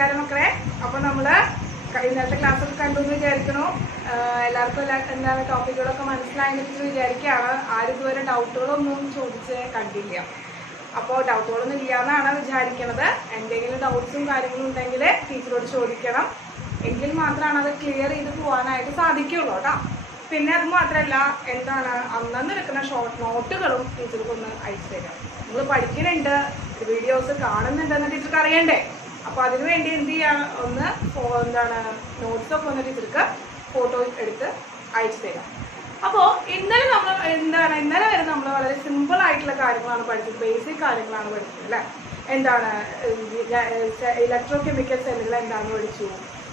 നമസ്കാരം മക്കളെ. അപ്പോൾ നമ്മൾ ഇന്നത്തെ ക്ലാസ്സൊക്കെ കണ്ടെന്ന് വിചാരിക്കണു. എല്ലാവർക്കും എന്താണ് ടോപ്പിക്കുകളൊക്കെ മനസ്സിലായെന്ന് വിചാരിക്കുകയാണ്. ആരും ഇതുവരെ ഡൗട്ടുകളൊന്നും ചോദിച്ച് കണ്ടില്ല. അപ്പോൾ ഡൗട്ടുകളൊന്നും ഇല്ല എന്നാണ് വിചാരിക്കുന്നത്. എന്തെങ്കിലും ഡൗട്ട്സും കാര്യങ്ങളും ഉണ്ടെങ്കിൽ ടീച്ചറോട് ചോദിക്കണം. എങ്കിൽ മാത്രമാണ് അത് ക്ലിയർ ചെയ്ത് പോകാനായിട്ട് സാധിക്കുള്ളൂ കേട്ടോ. പിന്നെ അത് മാത്രമല്ല, എന്താണ് അന്നന്ന് എടുക്കുന്ന ഷോർട്ട് നോട്ടുകളും ടീച്ചർക്കൊന്ന് അയച്ചു തരാം. നിങ്ങൾ പഠിക്കുന്നുണ്ട്, വീഡിയോസ് കാണുന്നുണ്ടെന്ന് ടീച്ചർക്ക് അറിയണ്ടേ. അപ്പോൾ അതിനു വേണ്ടി എന്ത് ചെയ്യാം, ഒന്ന് എന്താണ് നോട്ട്സൊക്കെ ഒന്ന് ടീച്ചർക്ക് ഫോട്ടോ എടുത്ത് അയച്ചു തരാം. അപ്പോൾ ഇന്നലെ വരെ നമ്മൾ വളരെ സിമ്പിൾ ആയിട്ടുള്ള കാര്യങ്ങളാണ് പഠിച്ചത്. ബേസിക് കാര്യങ്ങളാണ് പഠിച്ചത് അല്ലേ. എന്താണ് ഇലക്ട്രോ കെമിക്കൽ സെല്ലുകൾ എന്താണെന്ന് പഠിച്ചു.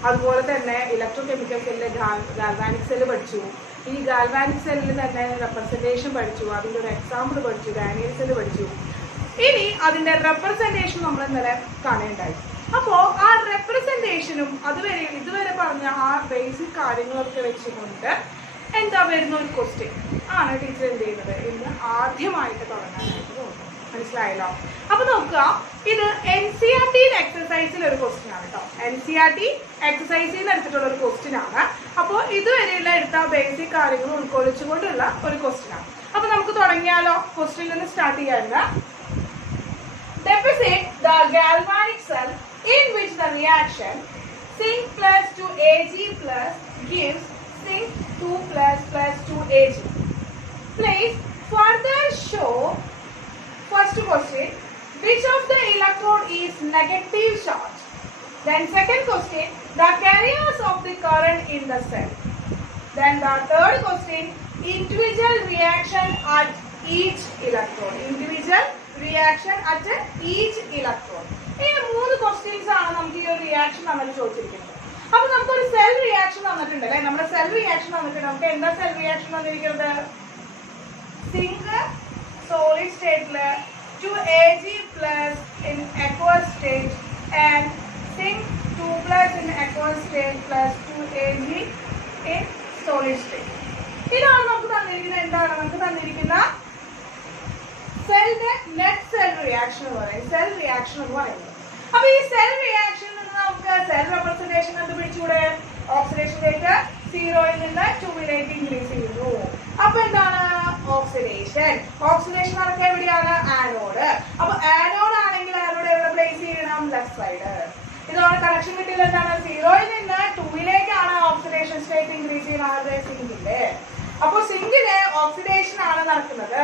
അതുപോലെ തന്നെ ഇലക്ട്രോ കെമിക്കൽ സെല്ലിലെ ഗാൽവാനിക് സെല്ല് പഠിച്ചു. ഈ ഗാൽവാനിക് സെല്ലിൽ തന്നെ റെപ്രസെൻറ്റേഷൻ പഠിച്ചു. അതിൻ്റെ ഒരു എക്സാമ്പിൾ പഠിച്ചു. ഡാനിയൽ സെല്ല് പഠിച്ചു. ഇനി അതിൻ്റെ റെപ്രസെൻറ്റേഷൻ നമ്മൾ ഇന്നലെ കാണേണ്ടായി. അപ്പോൾ ആ റെപ്രസെൻറ്റേഷനും ഇതുവരെ പറഞ്ഞ ആ ബേസിക് കാര്യങ്ങളൊക്കെ വെച്ചുകൊണ്ട് എന്താ വരുന്ന ഒരു ക്വസ്റ്റ്യൻ ആണ് ടീച്ചർ എന്ത് ചെയ്യുന്നത് ഇന്ന് ആദ്യമായിട്ട് തുടങ്ങാനായിട്ട് പോകുന്നത്. മനസ്സിലായല്ലോ. അപ്പൊ നോക്കുക, ഇത് NCERT എക്സസൈസിൽ ഒരു ക്വസ്റ്റ്യൻ ആണ് കേട്ടോ. NCERT എക്സസൈസിൽ നിന്ന് എടുത്തിട്ടുള്ള ഒരു ക്വസ്റ്റ്യൻ ആണ്. അപ്പോൾ ഇതുവരെയുള്ള എടുത്ത ബേസിക് കാര്യങ്ങൾ ഉൾക്കൊള്ളിച്ചുകൊണ്ടുള്ള ഒരു ക്വസ്റ്റ്യൻ ആണ്. അപ്പൊ നമുക്ക് തുടങ്ങിയാലോ. ക്വസ്റ്റ്യൻ നിന്ന് സ്റ്റാർട്ട് ചെയ്യാറുണ്ട്. Deposit the galvanic cell in which the reaction Zinc plus 2Ag plus gives Zinc 2 plus 2Ag. Please further show, first question, which of the electrode is negative charge. Then second question, the carriers of the current in the cell. Then the third question, individual reaction at each electrode. Individual reaction at each electrode. ഈ 3 questions ആണ് നമുക്ക് ഈ ഒരു reaction നമ്മൾ ചോദിച്ചിരിക്കുന്നത്. അപ്പൊ നമുക്കൊരു cell reaction തന്നിട്ടുണ്ട് അല്ലെ. നമ്മുടെ സെൽ റിയാക്ഷൻ തന്നിട്ടുണ്ട്. നമുക്ക് എന്താ സെൽ റിയാക്ഷൻ തന്നിരിക്കുന്നത്? സിങ്ക് സോളിഡ് സ്റ്റേറ്റില് 2Ag plus in aqueous state and zinc 2 plus in aqueous state plus 2Ag in solid state. ഇതാണ് നമുക്ക് തന്നിരിക്കുന്ന എന്താണ് നമുക്ക് തന്നിരിക്കുന്ന സെല്ലിന്റെ നെറ്റ് സെൽ റിയാക്ഷൻ എന്ന് പറയും. സെൽ റിയാക്ഷൻ എന്ന് പറയുന്നത്. അപ്പൊ ഈ സെൽ റിയാക്ഷനിൽ നിന്ന് നമുക്ക് സെൽ റെപ്രസെന്റേഷൻ എന്ത് പിടിച്ചൂടെ? ഓക്സിഡേഷൻ റേറ്റ് 0ൽ നിന്ന് 2ലേക്ക് ഇൻക്രീസ് ചെയ്യുന്നു. അപ്പൊ എന്താണ് ഓക്സിഡേഷൻ? ഓക്സിഡേഷൻ നടക്കുക എവിടെയാണ്? ആനോഡ്. അപ്പൊ ആനോഡ് ആണെങ്കിൽ ആനോഡ് എവിടെ പ്ലേസ് ചെയ്യണം? Left side. ഇതാണ് കണക്ഷൻ കിട്ടിയത്. എന്താണ് 0ൽ നിന്ന് 2ലേക്കാണ് ഓക്സിഡേഷൻ സ്റ്റേറ്റ് ഇൻക്രീസ് ചെയ്യുന്നത് സിങ്കിന്റെ. അപ്പൊ സിങ്കിന് ഓക്സിഡേഷൻ ആണ് നടക്കുന്നത്.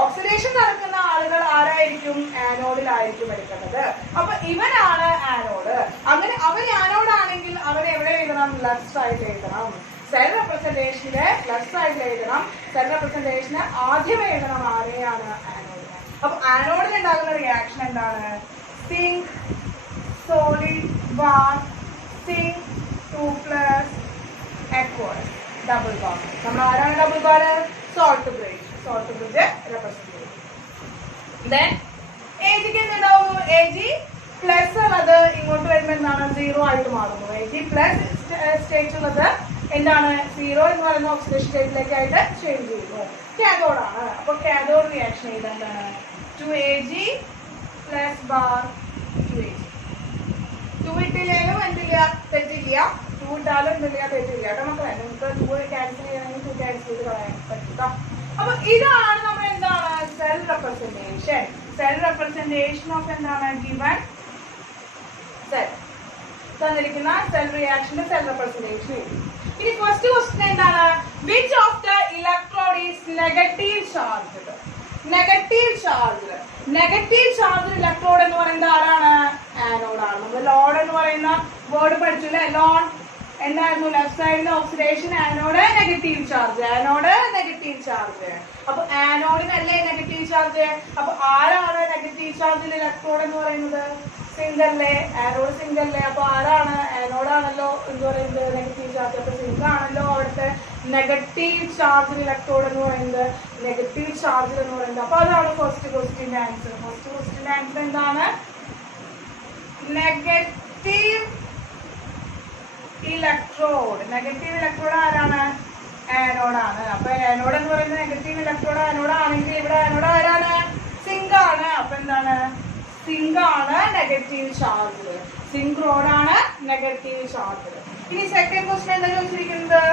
ഓക്സിഡേഷൻ നടക്കുന്ന ആളുകൾ ആരായിരിക്കും? ആനോഡിലായിരിക്കും എടുക്കുന്നത്. അപ്പൊ ഇവനാണ് ആനോഡ്. അങ്ങനെ അവൻ ആനോഡ് ആണെങ്കിൽ അവൻ എവിടെ എഴുതണം? ലെഫ്റ്റ് സൈഡിൽ എഴുതണം. സെൽ റെപ്രസെന്റേഷനിലെ ലെഫ്റ്റ് സൈഡിൽ എഴുതണം. സെൽ റെപ്രസെന്റേഷന് ആദ്യം എഴുതണം ആരെയാണ്? ആനോഡിനെ. അപ്പൊ ആനോഡിൽ ഉണ്ടാകുന്ന റിയാക്ഷൻ എന്താണ്? Zinc solid bar zinc 2 plus aqueous double bar. നമ്മൾ ആരാണ് double bar? Salt bridge. Salt bridge represent ചെയ്യും. ദെൻ Ag എന്താവും? Ag പ്ലസ് ഉള്ളത് ഇങ്ങോട്ട് വരുമ്പോൾ എന്താണ്? 0 ആയിട്ട് മാറുന്നു. Ag പ്ലസ് സ്റ്റേറ്റ് ഉള്ളത് എന്താണ്? 0 എന്ന് പറയുന്ന ഓക്സിഡേഷൻ സ്റ്റേറ്റിലേക്കായിട്ട് ചേഞ്ച് ചെയ്യുന്നു. കാഥോഡ് ആണ്. അപ്പൊ കാഥോഡ് റിയാക്ഷൻ എന്താണ്? 2Ag plus bar 2Ag. 2 ഇട്ടില്ലേലും എന്തില്ല? തെറ്റില്ല. 2 ഇട്ടാലും എന്തില്ല? തെറ്റില്ല കേട്ടോ മക്കളെ. നമുക്ക് 2 ക്യാൻസൽ ചെയ്യണമെങ്കിൽ 2 ക്യാൻസൽ ചെയ്ത് കളയാൻ പറ്റും. അപ്പൊ ഇതാണ് നമ്മൾ എന്താണ് cell representation. Cell representation of എന്താണ് ഗിവൺ സെൽ. തന്നിരിക്കുന്ന സെൽ റിയാക്ഷന്റെ സെൽ റെപ്രസെന്റേഷൻ. ഇനി ഫസ്റ്റ് ക്വസ്റ്റ്യൻ എന്താണ്? Which of the electrode is negative charged? Negative charge. Negative charge electrode എന്ന് പറയുന്നത് ആരാണ്? ആനോഡ് ആണ്. നമ്മൾ ലോഡ് എന്ന് പറയുന്ന വേർഡ് പഠിച്ചില്ലേ? ലോഡ് എന്തായിരുന്നു? ലെഫ്റ്റ് സൈഡിലെ oxidation anode negative charge. Anode negative charge. അപ്പൊ ആനോഡിനല്ലേ നെഗറ്റീവ് ചാർജ്. അപ്പൊ ആരാണ് നെഗറ്റീവ് ചാർജിൽ ഇലക്ട്രോഡ് എന്ന് പറയുന്നത്? സിങ്ക് അല്ലേ? ആനോഡ് സിങ്ക് അല്ലേ? അപ്പൊ ആരാണ്? ആനോഡാണല്ലോ എന്ന് പറയുന്നത് നെഗറ്റീവ് ചാർജ്. അപ്പൊ സിങ്ക് ആണല്ലോ അവിടുത്തെ നെഗറ്റീവ് ചാർജിൽ ഇലക്ട്രോഡ് എന്ന് പറയുന്നത്. നെഗറ്റീവ് ചാർജ് എന്ന് പറയുന്നത്. അപ്പൊ അതാണ് ഫസ്റ്റ് ക്വസ്റ്റ്യന്റെ ആൻസർ. ഫസ്റ്റ് ക്വസ്റ്റ്യന്റെ ആൻസർ എന്താണ്? Negative electrode. നെഗറ്റീവ് ഇലക്ട്രോഡ് ആരാണ്? ആനോഡ് ആണ്. അപ്പൊ ആനോഡ് എന്ന് പറയുന്നത് നെഗറ്റീവ് ഇലക്ട്രോഡ് ആനോഡ് ആണെങ്കിൽ ഇവിടെ ആനോഡ് ആരാണ്? സിങ്ക് ആണ്. അപ്പൊ എന്താണ്? സിങ്ക് ആണ് നെഗറ്റീവ് ചാർജ്. സിങ്ക് റോഡ് ആണ് നെഗറ്റീവ് ചാർജ്. ഇനി സെക്കൻഡ് ക്വസ്റ്റ്യൻ എന്താ ചോദിച്ചിരിക്കുന്നത്?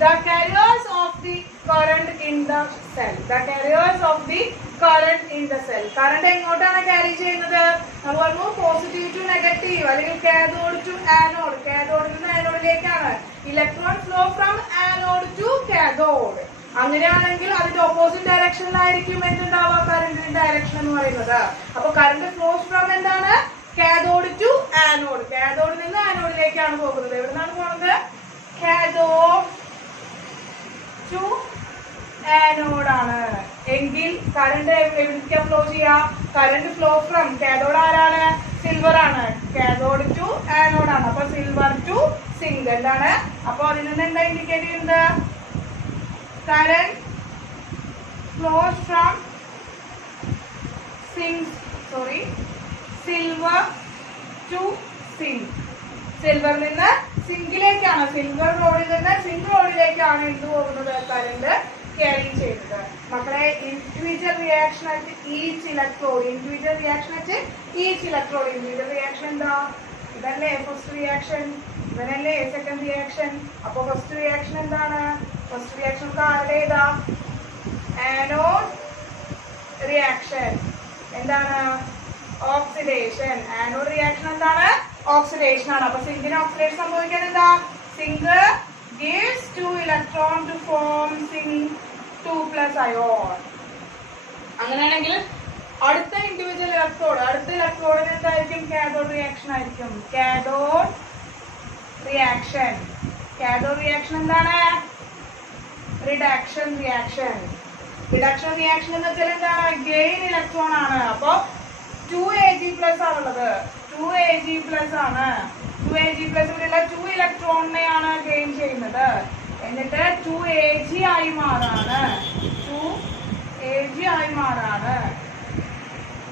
The carriers of the current in the cell. The carriers of the current in the cell. Current എങ്ങോട്ടാണ് ക്യാരി ചെയ്യുന്നത്? നമ്മൾ പറഞ്ഞു പോസിറ്റീവ് ടു നെഗറ്റീവ് അല്ലെങ്കിൽ കാഥോഡ് ടു ആനോഡ്. കാഥോഡിൽ നിന്ന് ആനോഡിലേക്കാണ്. Electron flow from anode to cathode. അങ്ങനെയാണെങ്കിൽ അതിന്റെ ഓപ്പോസിറ്റ് ഡയറക്ഷനിലായിരിക്കും എന്തുണ്ടാവുക? കറന്റിന്റെ ഡയറക്ഷൻ എന്ന് പറയുന്നത്. അപ്പൊ കറന്റ് ഫ്ലോസ് ഫ്രം എന്താണ്? Cathode to anode. കാഥോഡിൽ നിന്ന് ആനോഡിലേക്കാണ് പോകുന്നത്. എവിടെ നിന്നാണ് പോകുന്നത്? കാഥോഡ് ടു ആനോഡ് ആണ്. എങ്കിൽ കറണ്ട് എവിടേക്കാ ഫ്ലോ ചെയ്യാ? കറണ്ട് ഫ്ലോ ഫ്രം കാഥോഡ് ആരാണ്? സിൽവർ ആണ്. കാഥോഡ് ടു ആനോഡ് ആണ്. അപ്പൊ സിൽവർ ടു സിങ്ക് എന്താണ്? അപ്പൊ അതിൽ നിന്ന് എന്താ ഇൻഡിക്കേറ്റ് ചെയ്യുന്നത്? Current flows from silver to zinc. സിൽവറിൽ നിന്ന് സിങ്കിലേക്കാണ്, സിൽവർ റോഡിൽ നിന്ന് സിങ്ക് റോഡിലേക്കാണ് എന്ത് പോകുന്നത്? കറണ്ട് ക്യാരി ചെയ്യുന്നത്. മക്കളെ ഇൻഡിവിജ്വൽ റിയാക്ഷൻ ആയിട്ട് ഈച്ച് ഇലക്ട്രോഡ്. ഇൻഡിവിജ്വൽ റിയാക്ഷൻ ആയിട്ട് ഈച്ച് ഇലക്ട്രോഡ്. ഇൻഡിവിജ്വൽ റിയാക്ഷൻ എന്താ? ഇതല്ലേ ഫസ്റ്റ് റിയാക്ഷൻ, ഇവനല്ലേ സെക്കൻഡ് റിയാക്ഷൻ. അപ്പൊ ഫസ്റ്റ് റിയാക്ഷൻ എന്താണ്? ഫസ്റ്റ് റിയാക്ഷൻ ആരുടെ ഏതാ? Anode reaction. എന്താണ്? ഓക്സിഡേഷൻ. ആനോഡ് റിയാക്ഷൻ എന്താണ്? ഓക്സിഡേഷൻ ആണ്. അപ്പൊ സിങ്കിന് ഓക്സിഡേഷൻ സംഭവിക്കാൻ എന്താ? Zinc gives 2 electron to form zinc 2+ ion. അങ്ങനെയാണെങ്കിൽ അടുത്ത ഇൻഡിവിജ്വൽ ഇലക്ട്രോഡ്, അടുത്ത ഇലക്ട്രോഡിന് എന്തായിരിക്കും? കാഥോഡ് റിയാക്ഷൻ ആയിരിക്കും. Cathode reaction. കാഥോഡ് റിയാക്ഷൻ എന്താണ്? Reduction reaction. റിഡക്ഷൻ റിയാക്ഷൻ എന്ന് വെച്ചാൽ എന്താണ്? ഗെയിൻ ഇലക്ട്രോൺ ആണ്. അപ്പൊ 2Ag+ ആണുള്ളത്. 2Ag+ ആണ്. 2Ag+ ഇവിടെയുള്ള 2 ഇലക്ട്രോണിനെയാണ് ഗെയിൻ ചെയ്യുന്നത്. എന്നിട്ട് 2Ag ആയി മാറാണ്. 2Ag ആയി മാറാണ്.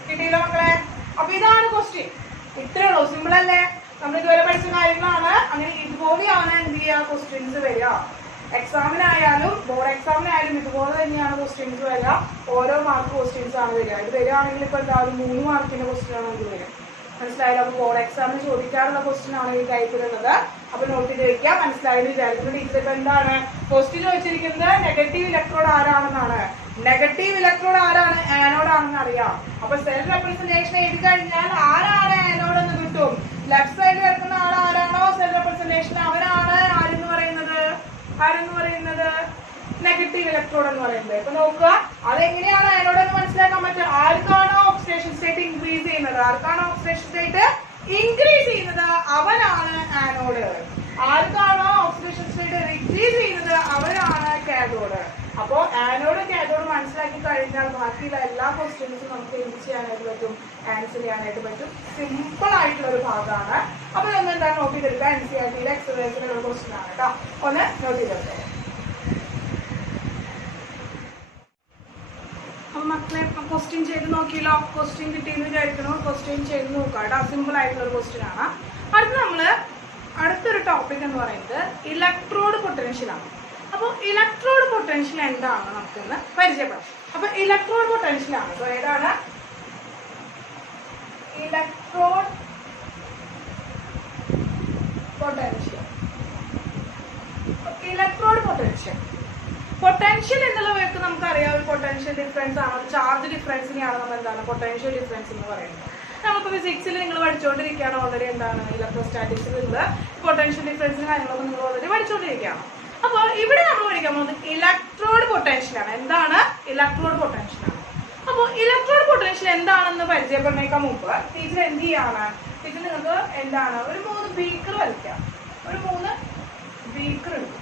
കിട്ടിയില്ല മക്കളെ? അപ്പൊ ഇതാണ് ക്വസ്റ്റ്യൻ. ഇത്രേ ഉള്ളൂ. സിമ്പിൾ അല്ലേ? നമ്മൾ ഇതുവരെ പഠിച്ച കാര്യങ്ങളാണ്. അങ്ങനെ ഇതുപോലെയാണ് എന്ത് ചെയ്യുക? ക്വസ്റ്റ്യൻസ് വരിക. എക്സാമിനായാലും ബോർഡ് എക്സാമിനായാലും ഇതുപോലെ തന്നെയാണ് ക്വസ്റ്റ്യൻസ് വരിക. ഓരോ മാർക്ക് ക്വസ്റ്റ്യൻസ് ആണ് വരിക. ഇത് വരികയാണെങ്കിൽ ഇപ്പൊ എന്തായാലും 3 മാർക്കിന്റെ ക്വസ്റ്റ്യൻ ആണ് ഇത് വരിക. മനസ്സിലായാലും? അപ്പൊ ബോർഡ് എക്സാമിന് ചോദിക്കാറുള്ള ക്വസ്റ്റ്യൻ ആണ് ഈ ടൈപ്പിലുള്ളത്. അപ്പൊ നോട്ട് ചെയ്ത് വെക്കാം. മനസ്സിലായെന്ന് വിചാരിക്കുന്നു. ടീച്ചർ ഇപ്പൊ എന്താണ് ക്വസ്റ്റ്യൻ ചോദിച്ചിരിക്കുന്നത്? നെഗറ്റീവ് ഇലക്ട്രോഡ് ആരാണെന്നാണ്. നെഗറ്റീവ് ഇലക്ട്രോഡ് ആരാണ്? ആനോഡ് ആണെന്ന് അറിയാം. അപ്പൊ സെൽഫ് റെപ്രസെന്റേഷൻ എഴുതി കഴിഞ്ഞാൽ ആരാണ് ആനോഡ് എന്ന് കിട്ടും. ലെഫ്റ്റ് സൈഡിൽ കിടക്കുന്ന ആൾ ആരാണോ സെൽഫ് റെപ്രസെന്റേഷൻ അവരാണ് ആരെന്ന് പറയുന്നത് നെഗറ്റീവ് ഇലക്ട്രോഡ് എന്ന് പറയുന്നത്. ഇപ്പൊ നോക്കുക, അതെങ്ങനെയാണ് ആനോഡ് എന്ന് മനസ്സിലാക്കാൻ പറ്റുക? ആർക്കാണോ ഓക്സിഡേഷൻ സ്റ്റേറ്റ് ഇൻക്രീസ് ചെയ്യുന്നത്, അവനാണ് ആനോഡ്. ആർക്കാണോ ഓക്സിഡേഷൻ സ്റ്റേറ്റ് ഡിക്രീസ് ചെയ്യുന്നത് അവരാണ് കാഥോഡ്. അപ്പോ ആനോഡ് കാഥോഡ് മനസ്സിലാക്കി കഴിഞ്ഞാൽ ബാക്കിയുള്ള എല്ലാ ക്വസ്റ്റ്യൻസും നമുക്ക് എന്ത് ചെയ്യാനായിട്ട് പറ്റും? ആൻസർ ചെയ്യാനായിട്ട് പറ്റും. സിമ്പിൾ ആയിട്ടുള്ള ഒരു ഭാഗമാണ്. അപ്പൊ ഒന്ന് എന്താണ് നോട്ട് ചെയ്തെടുക്കുക. NCERT എക്സസൈസിലുള്ള ക്വസ്റ്റ്യൻ ആണ് കേട്ടോ. ഒന്ന് നോട്ട് ചെയ്തെടുക്കുക. അപ്പൊ മക്കളെ ക്വസ്റ്റ്യൻ ചെയ്ത് നോക്കിയല്ലോ. ക്വസ്റ്റ്യൻ കിട്ടിയെന്ന് വിചാരിക്കണോ? ക്വസ്റ്റ്യൻ ചെയ്ത് നോക്കാം കേട്ടോ. സിമ്പിൾ ആയിട്ടുള്ള ഒരു ക്വസ്റ്റ്യൻ ആണ്. അടുത്തൊരു ടോപ്പിക് എന്ന് പറയുന്നത് ഇലക്ട്രോഡ് പൊട്ടൻഷ്യൽ ആണ്. അപ്പോൾ ഇലക്ട്രോഡ് പൊട്ടൻഷ്യൽ എന്താണെന്ന് നമുക്കൊന്ന് പരിചയപ്പെടാം. അപ്പൊ ഇലക്ട്രോഡ് പൊട്ടൻഷ്യൽ ആണ്. അപ്പൊ ഏതാണ് electrode potential? Electrode potential potential എന്നുള്ള പേർക്ക് നമുക്കറിയാം ഒരു പൊട്ടൻഷ്യൽ ഡിഫറൻസ് ആണ്. ചാർജ് ഡിഫറൻസിനെയാണ് നമ്മൾ എന്താണ് പൊട്ടൻഷ്യൽ ഡിഫറൻസ് എന്ന് പറയുന്നത്. നമുക്ക് ഫിസിക്സിൽ നിങ്ങൾ പഠിച്ചുകൊണ്ടിരിക്കുകയാണ് ഓൾറെഡി. എന്താണ് ഇലക്ട്രോസ്റ്റാറ്റിക്സിൽ നിങ്ങൾ പൊട്ടൻഷ്യൽ ഡിഫറൻസിന് കാര്യങ്ങളൊക്കെ നിങ്ങൾ ഓൾറെഡി പഠിച്ചുകൊണ്ടിരിക്കുകയാണ്. അപ്പോൾ ഇവിടെ നമ്മൾ പഠിക്കാൻ പോകുന്നത് ഇലക്ട്രോഡ് പൊട്ടൻഷ്യൽ ആണ്. എന്താണ് ഇലക്ട്രോഡ് പൊട്ടൻഷ്യൽ ആണ്? അപ്പോൾ ഇലക്ട്രോഡ് പൊട്ടൻഷ്യൽ എന്താണെന്ന് പരിചയപ്പെടുന്നേക്കാൻ മുമ്പ് ടീച്ചർ എന്ത് ചെയ്യാണ്? ടീച്ചർ നിങ്ങൾക്ക് എന്താണ് ഒരു 3 ബീക്കർ വരയ്ക്കാം. ഒരു 3 ബീക്കർ എടുക്കും.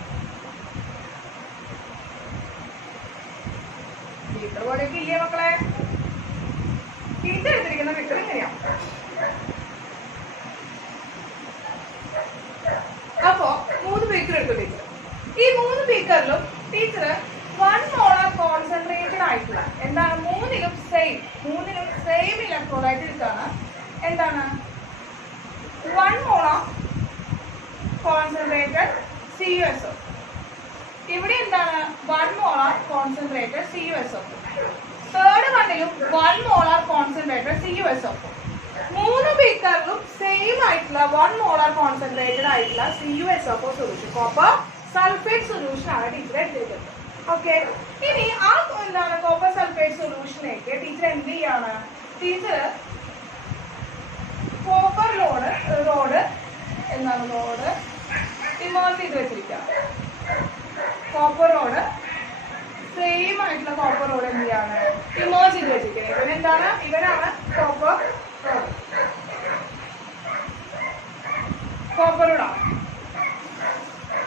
ബീക്കർ പോലെയൊക്കെ ഇല്ലേ മക്കളെ? ടീച്ചർ എടുത്തിരിക്കുന്ന ബീക്കർ ഇങ്ങനെയാണ്. അപ്പോ 3 ബീക്കർ എടുത്തു ടീച്ചർ. ഈ 3 ബീക്കറിലും ടീച്ചർ 1 മോളാർ കോൺസെൻട്രേറ്റഡ് ആയിട്ടുള്ള എന്താണ് മൂന്നിലും സെയിം ഇലക്ട്രോഡ് ആയിട്ട് എടുത്താണ്. എന്താണ് 1 മോളാർ കോൺസെൻട്രേറ്റഡ് CuSO. ഇവിടെ എന്താണ് 1 മോളാർ കോൺസെൻട്രേറ്റഡ് CuSO. തേർഡ് വണ്ണിലും 1 മോളാർ കോൺസെൻട്രേറ്റഡ് ആയിട്ടുള്ള 1 മോളാർ കോൺസെൻട്രേറ്റഡ് ആയിട്ടുള്ള CuSO4 solution copper sulphate solution ആണ് ടീച്ചർ എടുത്തിരിക്കുന്നത്. ഓക്കെ, ഇനി ആ എന്താണ് കോപ്പർ സൾഫേറ്റ് സൊല്യൂഷനേക്ക് ടീച്ചർ എന്ത് ചെയ്യാണ്? ടീച്ചർ കോപ്പർ റോഡ് എന്താണ് റോഡ് ഇമേഴ്സ് ചെയ്ത് വെച്ചിരിക്കുക. കോപ്പർ റോഡ് സെയിം ആയിട്ടുള്ള കോപ്പർ റോഡ് എന്ത് ചെയ്യാണ്? ഇമേഴ്സ് ചെയ്ത് വെച്ചിരിക്കുന്നത്. ഇവനെന്താണ്? ഇവനാണ് കോപ്പർ റോഡാണ്.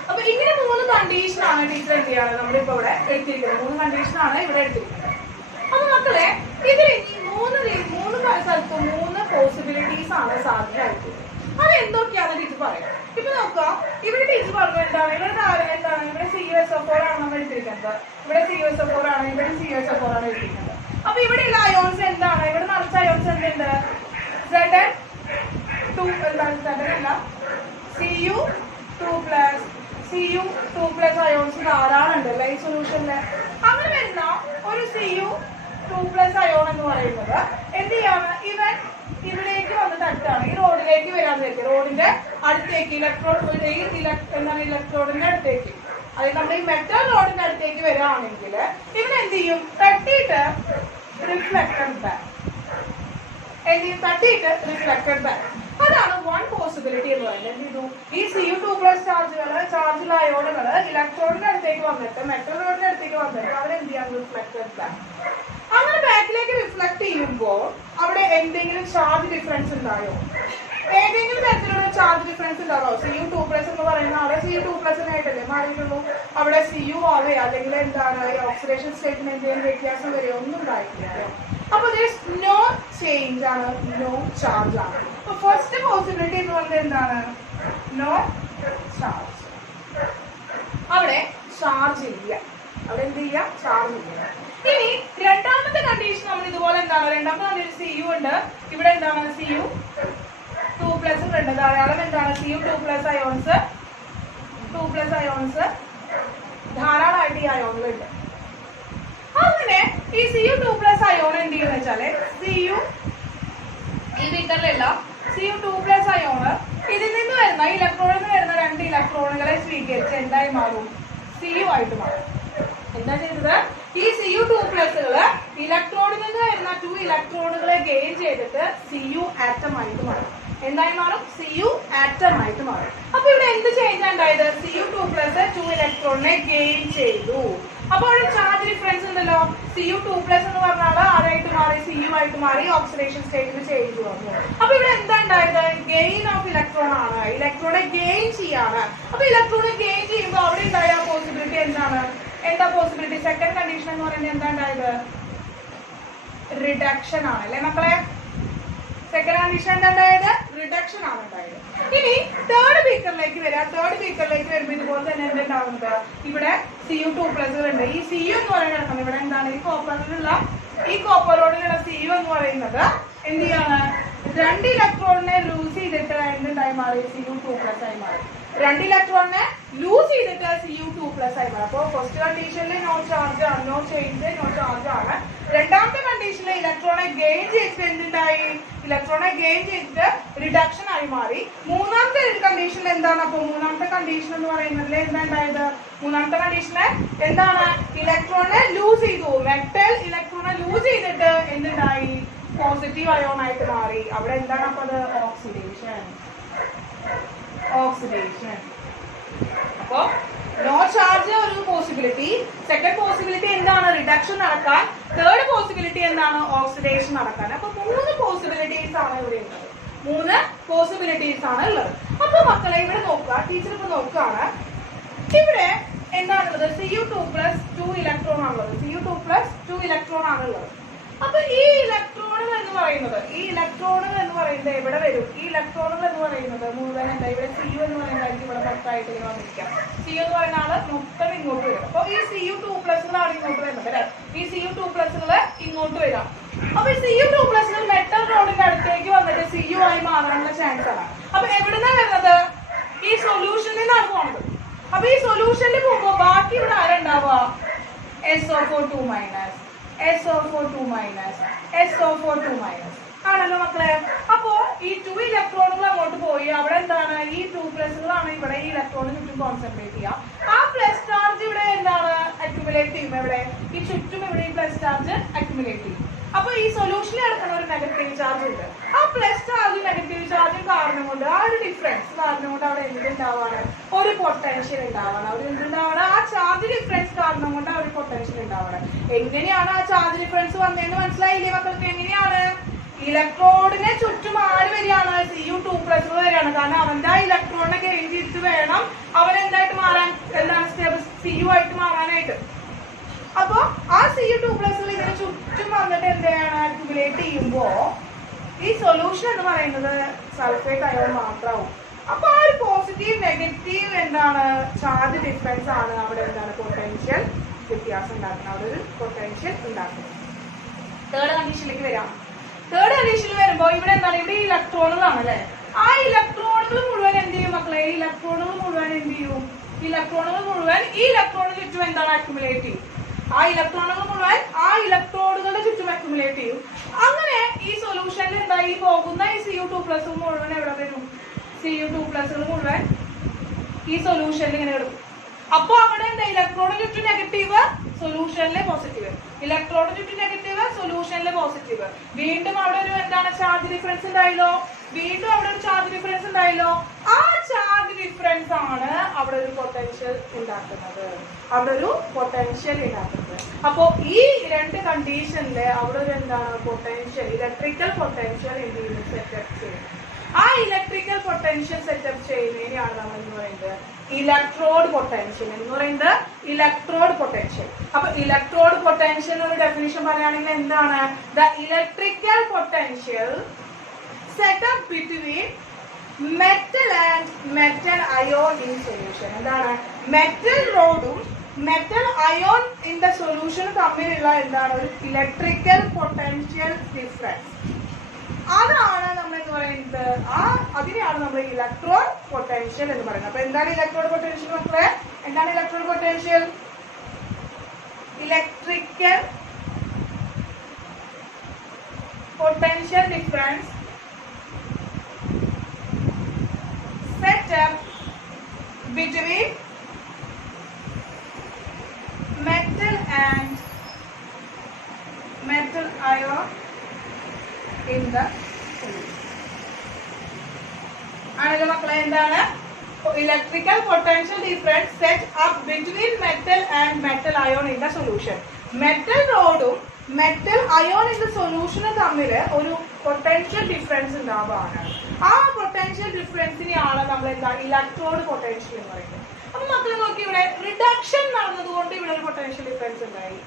അപ്പൊ ഇങ്ങനെ 3 കണ്ടീഷനാണ് ടീച്ചർ എന്ത് ചെയ്യാണ് നമ്മളിപ്പോ ഇവിടെ എടുത്തിരിക്കുന്നത്. 3 കണ്ടീഷനാണ് ഇവിടെ എടുത്തിരിക്കുന്നത്. അപ്പൊ മക്കളെ ഇതിൽ ഇനി മൂന്ന് സ്ഥലത്തും 3 പോസിബിലിറ്റീസ് ആണ് സാധ്യമായിട്ടുള്ളത്. അത് എന്തൊക്കെയാണ് ടീച്ചർ പറയാം. ഇപ്പൊ നോക്കാം, ഇവിടെ ടീച്ചർ പറഞ്ഞു എന്താണ് ഇവിടെ CuSO4 ആണ് നമ്മൾ എടുത്തിരിക്കുന്നത്. ഇവിടെ CuSO4 ആണ്, ഇവിടെ CuSO4 ആണ് എടുത്തിരിക്കുന്നത്. അപ്പൊ ഇവിടെയുള്ള അയോൺസ് എന്താണ്? ഇവിടെ നിറച്ച അയോൺസ് എന്തുണ്ട്? Zn2 എന്താണ്? Zn അല്ല, Cu2+ അയോൺസ് ധാരാളം ഉണ്ടല്ലേ ഈ സൊല്യൂഷനില്. അങ്ങനെ വരുന്ന ഒരു Cu2+ അയോൺ എന്ന് പറയുന്നത് എന്ത് ചെയ്യാണ്? ഇവൻ ഇവിടേക്ക് വന്ന് തട്ടാണ്. ഈ റോഡിലേക്ക് വരാൻ പറ്റും. റോഡിന്റെ അടുത്തേക്ക് ഇലക്ട്രോഡിന്റെ അടുത്തേക്ക്, അതായത് നമ്മൾ ഈ മെറ്റൽ റോഡിന്റെ അടുത്തേക്ക് വരികയാണെങ്കിൽ ഇവൻ എന്ത് ചെയ്യും? തട്ടിയിട്ട് റിഫ്ലക്റ്റഡ് ബാക്ക്. അതാണ് 1 പോസിബിലിറ്റി എന്ന് പറയുന്നത്. ഈ Cu2+ ചാർജുള്ള അയോണുകൾ ഇലക്ട്രോണിന്റെ അടുത്തേക്ക് വന്നിട്ട് മെറ്റൽ റോഡിന്റെ അടുത്തേക്ക് വന്നിട്ട് അവരെന്ത് ചെയ്യാൻ? Reflected back. അങ്ങനെ ബാക്കിലേക്ക് റിഫ്ലക്ട് ചെയ്യുമ്പോൾ അവിടെ എന്തെങ്കിലും ചാർജ് ഡിഫറൻസ് ഉണ്ടായോ? ഏതെങ്കിലും തരത്തിലുള്ള ചാർജ് ഡിഫറൻസ് ഉണ്ടാവോ? Cu2+ എന്ന് പറയുന്ന അവിടെ Cu2+ ആയിട്ടല്ലേ മാറിയിട്ടുള്ളൂ. അവിടെ Cu ആവേ അല്ലെങ്കിൽ എന്താണ് ഓക്സിഡേഷൻ സ്റ്റേറ്റിന് എന്തെങ്കിലും വ്യത്യാസം വരെയോ? ഒന്നും ഉണ്ടായിട്ടില്ല. അപ്പൊ നോ ചേഞ്ച് ആണ്, നോ ചാർജ് ആണ്. അപ്പൊ ഫസ്റ്റ് പോസിബിലിറ്റി എന്ന് പറയുന്നത് എന്താണ്? No charge. അവിടെ ചാർജ് ഇല്ല. അവിടെ എന്ത് ചെയ്യാം? ചാർജ് ഇല്ല. ഇനി രണ്ടാമത്തെ കണ്ടീഷൻ നമ്മൾ ഇതുപോലെ എന്താണ്? രണ്ടാമത്തെ കണ്ടീഷൻ Cu ഉണ്ട്, ഇവിടെ എന്താണ്? Cu2+ ഉണ്ട് ധാരാളം. എന്താണ്? Cu2+ അയോൺസ് ധാരാളമായിട്ട് ഈ അയോണുകളുണ്ട്. അങ്ങനെ ഈ Cu2+ അയോൺ എന്ത് ചെയ്യുന്ന വെച്ചാല് ഈ മീറ്ററിലല്ല Cu2+ അയോണ് ഇതിൽ നിന്ന് വരുന്ന ഇലക്ട്രോണിൽ നിന്ന് വരുന്ന 2 ഇലക്ട്രോണുകളെ സ്വീകരിച്ച് എന്തായി മാറും? Cu ആയിട്ട് മാറും. എന്താ ചെയ്തത്? ഈ Cu2+കള് ഇലക്ട്രോണിൽ നിന്ന് വരുന്ന 2 ഇലക്ട്രോണുകളെ ഗെയിൻ ചെയ്തിട്ട് Cu ആറ്റം ആയിട്ട് മാറും. എന്തായി മാറും? Cu ആറ്റം ആയിട്ട് മാറും. അപ്പൊ ഇവിടെ എന്ത് ചേഞ്ച് ഉണ്ടായത്? Cu2+ 2 ഇലക്ട്രോണിനെ ഗെയിൻ ചെയ്തു. അപ്പൊ അവിടെ ചാർജ് ഡിഫറൻസ് ഉണ്ടല്ലോ. Cu2+ എന്ന് പറഞ്ഞാൽ ആരായിട്ട് മാറി? Cu ആയിട്ട് മാറി. ഓക്സിഡേഷൻ സ്റ്റേറ്റിൽ ചേഞ്ച് വന്നു. അപ്പൊ ഇവിടെ എന്താ ഉണ്ടായത്? ഗെയിൻ ഓഫ് ഇലക്ട്രോൺ ആണ്. ഇലക്ട്രോണെ ഗെയിൻ ചെയ്യാണ്. അപ്പൊ ഇലക്ട്രോണെ ഗെയിൻ ചെയ്യുമ്പോൾ അവിടെ ഉണ്ടായ പോസിബിലിറ്റി എന്താണ്? എന്താ പോസിബിലിറ്റി? സെക്കൻഡ് കണ്ടീഷൻ എന്ന് പറയുന്നത് എന്താ ഉണ്ടായത്? റിഡക്ഷൻ ആണ് അല്ലെ മക്കളെ? സെക്കൻഡ് കണ്ടീഷൻ എന്താ ഉണ്ടായത്? റിഡക്ഷൻ ആണ് ഉണ്ടായത്. ഇനി തേർഡ് ബീക്കറിലേക്ക് വരാം. തേർഡ് ബീക്കറിലേക്ക് വരുമ്പോൾ ഇതുപോലെ തന്നെ എന്തുണ്ടാവുന്നത്? ഇവിടെ Cu2+ ഉണ്ട്. ഈ Cu എന്ന് പറയുന്നത് ഇവിടെ എന്താണ്? ഈ കോപ്പർ റോഡിലുള്ള Cu എന്ന് പറയുന്നത് എന്ത് ചെയ്യാണ്? 2 ഇലക്ട്രോണിനെ ലൂസ് ചെയ്തിട്ട് എന്തുണ്ടായി മാറി? Cu2+ ആയി മാറി. 2 ഇലക്ട്രോണിനെ ലൂസ് ചെയ്തിട്ട് Cu2+ ആയി മാറി. അപ്പൊ ഫസ്റ്റ് കണ്ടീഷനിൽ നോ ചാർജ് ആണ്, നോ ചേഞ്ച്, നോ ചാർജ് ആണ്. രണ്ടാമത്തെ കണ്ടീഷനിൽ ഇലക്ട്രോണെ ഗെയിൻ ചെയ്തിട്ട് എന്തുണ്ടായി? ഇലക്ട്രോണെ ഗെയിൻ ചെയ്തിട്ട് റിഡക്ഷൻ ആയി മാറി. മൂന്നാമത്തെ കണ്ടീഷനിൽ എന്താണ്? അപ്പൊ മൂന്നാമത്തെ കണ്ടീഷൻ എന്ന് പറയുന്നതിൽ എന്താ ഉണ്ടായത്? മൂന്നാമത്തെ കണ്ടീഷന് എന്താണ്? ഇലക്ട്രോണെ ലൂസ് ചെയ്തു. മെറ്റൽ ഇലക്ട്രോണെ ലൂസ് ചെയ്തിട്ട് എന്തുണ്ടായി? പോസിറ്റീവ് അയോൺ ആയിട്ട് മാറി. അവിടെ എന്താണ്? അപ്പൊ അത് ഓക്സിഡേഷൻ. അപ്പൊ നോ ചാർജ് ഒരു പോസിബിലിറ്റി. സെക്കൻഡ് പോസിബിലിറ്റി എന്താണ്? റിഡക്ഷൻ നടക്കാൻ. തേർഡ് പോസിബിലിറ്റി എന്താണ്? ഓക്സിഡേഷൻ നടക്കാൻ. അപ്പൊ 3 പോസിബിലിറ്റീസ് ആണ് ഇവിടെ ഉള്ളത്. 3 പോസിബിലിറ്റീസ് ആണ് ഉള്ളത്. അപ്പൊ മക്കളെ ഇവിടെ നോക്കുക. ടീച്ചർ ഇപ്പൊ നോക്കുകയാണ്. ഇവിടെ എന്താണുള്ളത്? Cu2+ 2 ഇലക്ട്രോൺ ആണുള്ളത്. Cu2+ 2 ഇലക്ട്രോൺ ആണുള്ളത്. അപ്പൊ ഈ ഇലക്ട്രോണുകൾ എന്ന് പറയുന്നത് എവിടെ വരും? ഈ ഇലക്ട്രോണുകൾ എന്ന് പറയുന്നത് മുഴുവൻ എന്താ? ഇവിടെ Cu എന്ന് പറയുന്നതായിരിക്കും ഇവിടെ മൊത്തമായിട്ട് ഇങ്ങനെ വന്നിരിക്കാം. Cu എന്ന് പറയുന്ന ആള് മൊത്തം ഇങ്ങോട്ട് വരും. അപ്പൊ ഈ Cu2+കളാണ് ഇങ്ങോട്ട് വരുന്നത് അല്ലെ? ഈ Cu2+കള് ഇങ്ങോട്ട് വരാം. അപ്പൊ ഈ Cu2+കൾ മെറ്റൽ റോഡിന്റെ അടുത്തേക്ക് വന്നിട്ട് Cu ആയി മാറാനുള്ള ചാൻസ് ആണ്. അപ്പൊ എവിടുന്നാ വരുന്നത്? ഈ സൊല്യൂഷനിൽ നിന്നാണ് പോകുന്നത്. അപ്പൊ ഈ സൊല്യൂഷനിൽ പോകുമ്പോ ബാക്കി ഇവിടെ ആരുണ്ടാവുക? SO4 ആണല്ലോ മക്കളെ. അപ്പോ ഈ 2 ഇലക്ട്രോണുകൾ അങ്ങോട്ട് പോയി അവിടെ ഇവിടെ ഈ ഇലക്ട്രോണിന് ചുറ്റും കോൺസെൻട്രേറ്റ് ചെയ്യുക. ആ പ്ലസ് ചാർജ് ഇവിടെ എന്താണ് അക്യുമുലേറ്റ് ചെയ്യും. ഇവിടെ ഈ ചുറ്റും ഇവിടെ ഈ പ്ലസ് ചാർജ് അക്യുമുലേറ്റ് ചെയ്യും. അപ്പൊ ഈ സൊല്യൂഷനിൽ കിടക്കുന്ന ഒരു നെഗറ്റീവ് ചാർജ് ഉണ്ട്. ആ പ്ലസ് ചാർജ് നെഗറ്റീവ് ചാർജ് കാരണം കൊണ്ട് ആ ഒരു ഡിഫറൻസ് കാരണം കൊണ്ട് അവിടെ എന്തുണ്ടാവാണ്, ഒരു പൊട്ടൻഷ്യൽ ഉണ്ടാവണം. ഒരു എന്തുണ്ടാവണം, ആ ചാർജ് ഡിഫറൻസ് കാരണം കൊണ്ട് ആ ഒരു പൊട്ടൻഷ്യൽ ഉണ്ടാവണം. എങ്ങനെയാണ് ആ ചാർജ് ഡിഫറൻസ് വന്നതെന്ന് മനസ്സിലായില്ലേ മക്കൾക്ക്? എങ്ങനെയാണ്? ഇലക്ട്രോഡിനെ ചുറ്റും ആര് വരികയാണ്, Cu2+ വരികയാണ്. കാരണം അവന്റെ ആ ഇലക്ട്രോണിനൊക്കെ എഴുതിയിട്ട് വേണം അവൻ എന്തായിട്ട് മാറാൻ, എന്താണ് Cu ആയിട്ട് മാറാനായിട്ട്. അപ്പൊ ആ Cu2+ ഇതിന് ചുറ്റും വന്നിട്ട് എന്താണ് അക്യുമുലേറ്റ് ചെയ്യുമ്പോ ഈ സൊല്യൂഷൻ എന്ന് പറയുന്നത് സൾഫേറ്റ് അയോൺ മാത്രമാവും. അപ്പൊ ആ ഒരു പോസിറ്റീവ് നെഗറ്റീവ് എന്താണ് ചാർജ് ഡിഫറൻസ് ആണ് അവിടെ എന്താണ് പൊട്ടൻഷ്യൽ വ്യത്യാസം ഉണ്ടാക്കുന്നത്, അവിടെ ഒരു പൊട്ടൻഷ്യൽ ഉണ്ടാക്കുന്നത്. തേർഡ് കണ്ടീഷനിലേക്ക് വരാം. തേർഡ് കണ്ടീഷനിൽ വരുമ്പോ ഇവിടെ എന്താണ്, ഇവിടെ ഇലക്ട്രോണുകളാണ് അല്ലെ. ആ ഇലക്ട്രോണുകൾ മുഴുവൻ എന്ത് ചെയ്യും മക്കളെ? ഈ ഇലക്ട്രോണുകൾ മുഴുവൻ എന്ത് ചെയ്യും? ഇലക്ട്രോണുകൾ മുഴുവൻ ഈ ഇലക്ട്രോണിന് ചുറ്റും എന്താണ് അക്യുമുലേറ്റ് ചെയ്യും. ആ ഇലക്ട്രോണുകൾ മുഴുവൻ ആ ഇലക്ട്രോഡുകളുടെ ചുറ്റും അക്യുമുലേറ്റ് ചെയ്യും. അങ്ങനെ ഈ സൊല്യൂഷനിൽ എന്തായി പോകുന്ന ഈ Cu2+ മുഴുവൻ എവിടെ വരും? Cu2+ മുഴുവൻ ഈ സൊല്യൂഷനിൽ ഇങ്ങനെ കിടക്കും. അപ്പൊ അവിടെ എന്താ, ഇലക്ട്രോണിന് ചുറ്റും നെഗറ്റീവ്, സൊല്യൂഷനിലെ പോസിറ്റീവ്. ഇലക്ട്രോണിന് ചുറ്റും നെഗറ്റീവ്, സൊല്യൂഷനിലെ പോസിറ്റീവ്. വീണ്ടും അവിടെ ഒരു എന്താണ് ചാർജ് ഡിഫറൻസ് ഉണ്ടായല്ലോ. വീണ്ടും അവിടെ ഒരു ചാർജ് ഡിഫറൻസ് ഉണ്ടായല്ലോ. ആ ചാർജ് ഡിഫറൻസ് ആണ് അവിടെ ഒരു പൊട്ടൻഷ്യൽ ഉണ്ടാക്കുന്നത്. അവിടെ ഒരു പൊട്ടൻഷ്യൽ ഉണ്ടാക്കുന്നത്. അപ്പോ ഈ രണ്ട് കണ്ടീഷനില് അവിടെ ഒരു എന്താണ് പൊട്ടൻഷ്യൽ, ഇലക്ട്രിക്കൽ പൊട്ടൻഷ്യൽ എന്ത് ചെയ്യുന്നത്, സെറ്റപ്പ് ചെയ്യും. ആ ഇലക്ട്രിക്കൽ പൊട്ടൻഷ്യൽ സെറ്റപ്പ് ചെയ്യുന്നതിനെയാണ് നമ്മൾ എന്ന് പറയുന്നത് ഇലക്ട്രോഡ് പൊട്ടൻഷ്യൽ എന്ന് പറയുന്നത്. Electrode potential. അപ്പൊ ഇലക്ട്രോഡ് പൊട്ടൻഷ്യൽ ഒരു ഡെഫിനിഷൻ പറയുകയാണെങ്കിൽ എന്താണ്? The electrical potential setup between metal and metal ion in solution. എന്താണ്? മെറ്റൽ റോഡും metal ion in the solution തമ്മിലുള്ള എന്താണ് ഒരു ഇലക്ട്രിക്കൽ പൊട്ടൻഷ്യൽ ഡിഫറൻസ്. അതാണ് നമ്മൾ എന്ന് പറയുന്നത്, അതിനെയാണ് നമ്മൾ ഇലക്ട്രോഡ് പൊട്ടൻഷ്യൽ എന്ന് പറയുന്നത്. അപ്പൊ എന്താണ് ഇലക്ട്രോഡ് പൊട്ടൻഷ്യൽ മക്കളെ? എന്താണ് electrode potential? Electrical potential difference setup between metal and metal ion in the solution. ആണല്ലോ മക്കളെ, എന്താണ് electrical potential difference set up between metal and metal ion in the solution. Metal റോഡും മെറ്റൽ അയോൺ ഇൻ ദ സൊല്യൂഷനും തമ്മിൽ ഒരു potential difference ഉണ്ടാവുകയാണ്. ആ potential ഡിഫറൻസിനെയാണ് നമ്മൾ എന്താ ഇലക്ട്രോഡ് പൊട്ടൻഷ്യൽ എന്ന് പറയുന്നത്. അപ്പൊ മക്കളെ നോക്കി, ഇവിടെ റിഡക്ഷൻ നടന്നതുകൊണ്ട് ഇവിടെ ഒരു പൊട്ടൻഷ്യൽ ഡിഫറൻസ് ഉണ്ടായി,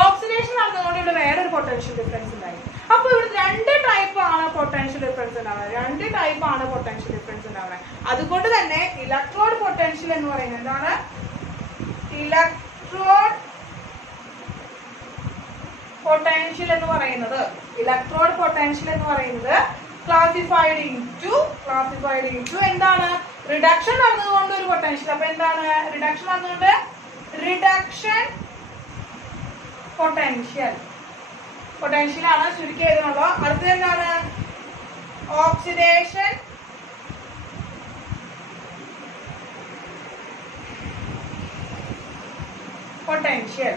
ഓക്സിഡേഷൻ നടന്നതുകൊണ്ട് ഇവിടെ വേറൊരു പൊട്ടൻഷ്യൽ ഡിഫറൻസ് ഉണ്ടായി. അപ്പൊ ഇവിടെ രണ്ട് ടൈപ്പ് ആണ് പൊട്ടൻഷ്യൽ ഡിഫറൻസ് ഉണ്ടാവുന്നത്. രണ്ട് ടൈപ്പ് ആണ് പൊട്ടൻഷ്യൽ ഡിഫറൻസ് ഉണ്ടാവുന്നത്. അതുകൊണ്ട് തന്നെ ഇലക്ട്രോഡ് പൊട്ടൻഷ്യൽ എന്ന് പറയുന്നത് എന്താണ്? ഇലക്ട്രോഡ് പൊട്ടൻഷ്യൽ എന്ന് പറയുന്നത്, ഇലക്ട്രോഡ് പൊട്ടൻഷ്യൽ എന്ന് പറയുന്നത് ക്ലാസിഫൈഡ് ഇൻടു എന്താണ്? റിഡക്ഷൻ നടന്നതുകൊണ്ട് ഒരു പൊട്ടൻഷ്യൽ. അപ്പൊ എന്താണ് റിഡക്ഷൻ നടന്നുകൊണ്ട്? റിഡക്ഷൻ പൊട്ടൻഷ്യൽ ആണ് ചുരുക്കി എഴുതുന്നുള്ളൂ. അടുത്തത് എന്താണ്? Oxidation potential.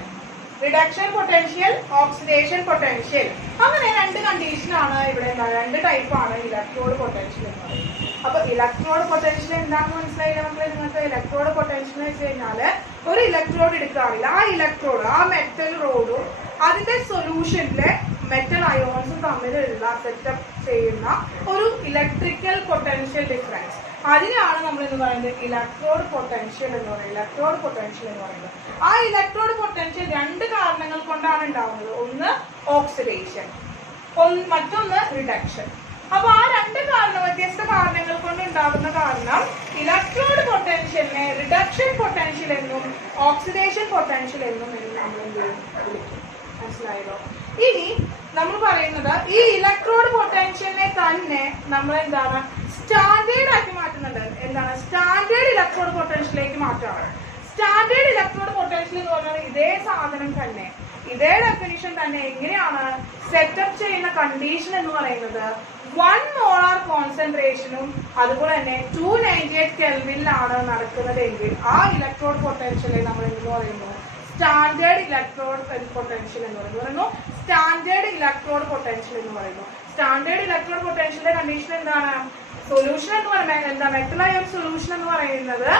Reduction potential, oxidation potential. അങ്ങനെ രണ്ട് കണ്ടീഷനാണ് ഇവിടെ. രണ്ട് ടൈപ്പാണ് ഇലക്ട്രോഡ് പൊട്ടൻഷ്യൽ എന്ന് പറയുന്നത്. അപ്പൊ ഇലക്ട്രോഡ് പൊട്ടൻഷ്യൽ എന്താണെന്ന് മനസ്സിലായില്ല മക്കളെ നിങ്ങൾക്ക്? ഇലക്ട്രോഡ് പൊട്ടൻഷ്യൽ എന്ന് വെച്ച് കഴിഞ്ഞാല് ഒരു ഇലക്ട്രോഡ് എടുക്കുകയാണെങ്കിൽ ആ ഇലക്ട്രോഡ്, ആ മെറ്റൽ റോഡും അതിന്റെ സൊല്യൂഷനിലെ മെറ്റൽ അയോൺസും തമ്മിലുള്ള സെറ്റപ്പ് ചെയ്യുന്ന ഒരു ഇലക്ട്രിക്കൽ പൊട്ടൻഷ്യൽ ഡിഫറൻസ്, അതിനാണ് നമ്മൾ എന്ന് പറയുന്നത് ഇലക്ട്രോഡ് പൊട്ടൻഷ്യൽ എന്ന് പറയുന്നത്. ഇലക്ട്രോഡ് പൊട്ടൻഷ്യൽ എന്ന് പറയുന്നത് ആ ഇലക്ട്രോഡ് പൊട്ടൻഷ്യൽ രണ്ട് കാരണങ്ങൾ കൊണ്ടാണ് ഉണ്ടാവുന്നത്. ഒന്ന് ഓക്സിഡേഷൻ, മറ്റൊന്ന് റിഡക്ഷൻ. അപ്പൊ ആ രണ്ട് വ്യത്യസ്ത കാരണങ്ങൾ കൊണ്ട് ഉണ്ടാകുന്ന കാരണം ഇലക്ട്രോഡ് പൊട്ടൻഷ്യലിനെ റിഡക്ഷൻ പൊട്ടൻഷ്യൽ എന്നും ഓക്സിഡേഷൻ പൊട്ടൻഷ്യൽ എന്നും നമ്മൾ എന്ത് വിളിക്കും. മനസ്സിലായല്ലോ? ഇനി നമ്മൾ പറയുന്നത് ഈ ഇലക്ട്രോഡ് പൊട്ടൻഷ്യലിനെ തന്നെ നമ്മൾ എന്താണ് സ്റ്റാൻഡേർഡ് ആക്കി മാറ്റുന്നുണ്ട്. എന്താണ് സ്റ്റാൻഡേർഡ് ഇലക്ട്രോഡ് പൊട്ടൻഷ്യലിലേക്ക് മാറ്റാണ്. സ്റ്റാൻഡേർഡ് ഇലക്ട്രോഡ് പൊട്ടൻഷ്യൽ എന്ന് പറഞ്ഞാൽ ഇതേ സാധനം തന്നെ ഇതേ ഡെഫിനിഷൻ തന്നെ എങ്ങനെയാണ് സെറ്റപ്പ് ചെയ്യുന്ന കണ്ടീഷൻ എന്ന് പറയുന്നത് 1 മോളാർ കോൺസെൻട്രേഷനും അതുപോലെ തന്നെ 298 കെൽവിനിലാണ് നടക്കുന്നതെങ്കിൽ ആ ഇലക്ട്രോഡ് പൊട്ടൻഷ്യലെ നമ്മൾ എന്ന് പറയുന്നു സ്റ്റാൻഡേർഡ് ഇലക്ട്രോഡ് പൊട്ടൻഷ്യൽ എന്ന് പറയുന്നു. സ്റ്റാൻഡേർഡ് ഇലക്ട്രോഡ് പൊട്ടൻഷ്യൽ എന്ന് പറയുന്നു. സ്റ്റാൻഡേർഡ് ഇലക്ട്രോഡ് പൊട്ടൻഷ്യലിന്റെ കണ്ടീഷൻ എന്താണ്? സൊല്യൂഷൻ എന്ന് പറയുന്നത് എന്താ? മെറ്റൽ അയോൺ സൊല്യൂഷൻ എന്ന് പറയുന്നത്